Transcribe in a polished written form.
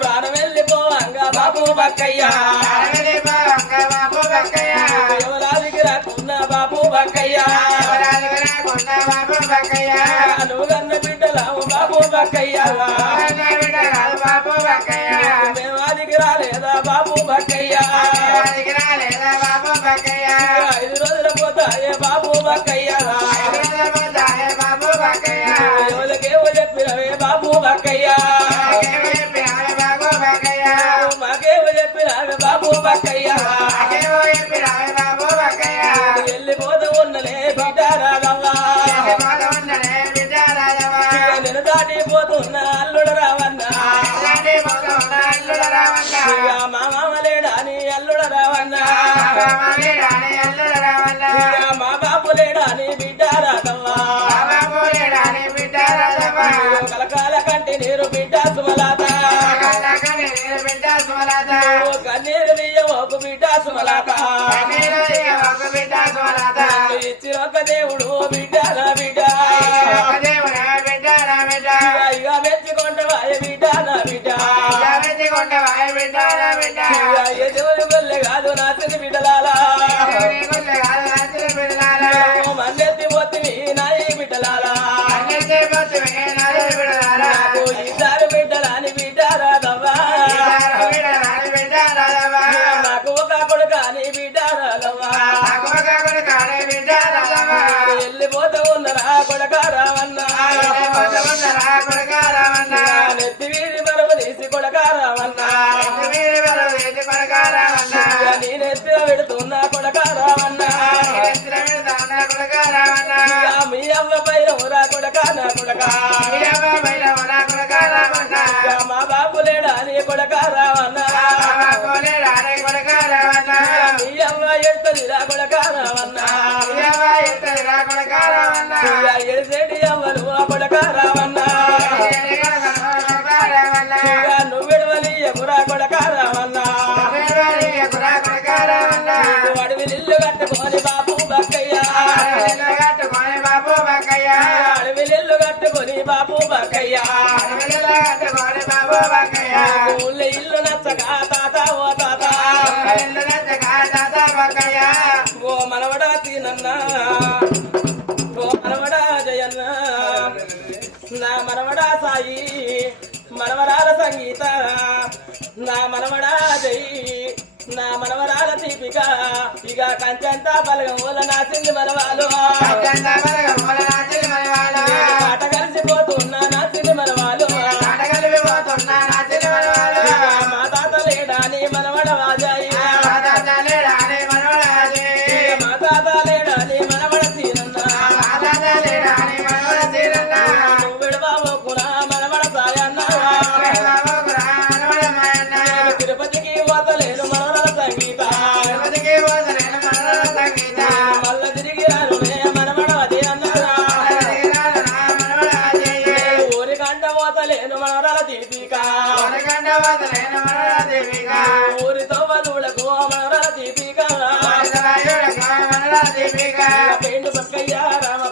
ప్రాణం వెళ్ళిపోవంగా బాబు బక్కయ్య ఎవరాదికి రాకున్న బాబు బక్కయ్య నువ్వు కన్న బిడ్డలావు బాబు బక్కయ్య మేమాదికి రాలేదా బాబు బక్కయ్య 5 రోజుల పోతాయే బాబు బక్కయ్య ఎవరికేవో చెప్పినవే బాబు బక్కయ్య మాకేవో చెప్పినవే బాబు బక్కయ్య వెళ్ళిపోతూ ఉన్నలే బిడ్డ రాగవ్వా నేను దాటిపోతున్న అల్లుడు రావన్నా మా మామ లేడాని అల్లుడు రావన్నా మా బాబు లేడాని బిడ్డ రాగవ్వా కలకాల కంటి నీరు బిడ్డ సుమలాత కన్నీరు బియ్యమోకు బిడ్డ సుమలాత ఇచ్చిన ఒక దేవుడు బిడ్డ నా బిడ్డ ఇక మెచ్చుకుంటవాయ బిడ్డ నా బిడ్డ ఎదురు గొల్లె కాదు నా తిని బిడ్డలాలా మందెత్తి పోతివి నాయి బిడ్డలాలా ఇద్దరు బిడ్డలాని బిడ్డ రాదవ్వా నాకు ఒక కొడుకాని బిడ్డ రాదవ్వా వెళ్ళిపోతూ ఉన్నరా కొడక రావన్నా నెత్తి వీరి బరువు తీసి కొడక రావన్నా నేనెత్తిన పెడుతున్నా కొడక రావన్నా మీ అమ్మ పైన ఊరా కొడక నా కొడక మా బాబు లేడా నీ కొడక రావన్నా మీ అమ్మ ఎడుతుందిరా కొడక రావన్నా ఎడిసేటి అమ్మను కొడక రావన్నా నువ్వెడవని ఎగురా కొడక రావన్నా అడవి నిల్లు కట్టుకొని బాబు బక్కయ్య అడవి నిల్లు కట్టుకొని బాబు బక్కయ్య ఊళ్ళో ఇల్లు నచ్చక తాత ఓ తాత ఓ మనవడా తీనన్నా ఓ మనవడా జయన్న నా మనవడా సాయి మనవరాల సంగీత నా మనవడా జై నా మనవరాల దీపిక ఇక కంచంతా బలగమూల నాసింది మనవాలు ఆట కలిసిపోతున్నా నాసింది మనవాలు మా తాత లేడాని మనవడ వాజాయి మా తాత లేడాని మనవడ తీరన్నా నువ్వెడు బాబోకునా మనవడ సాయన్నా తిరుపతికి పోతలేను మనవరాల సంగీత మల్ల తిరిగి రానునే మనవడ అదే అన్నారా ఊరి గంట పోతలేను మనవరాల దీపిక ఊరితో వధువులకు మనవరాల దీపిక పెండు బక్కయ్య రామ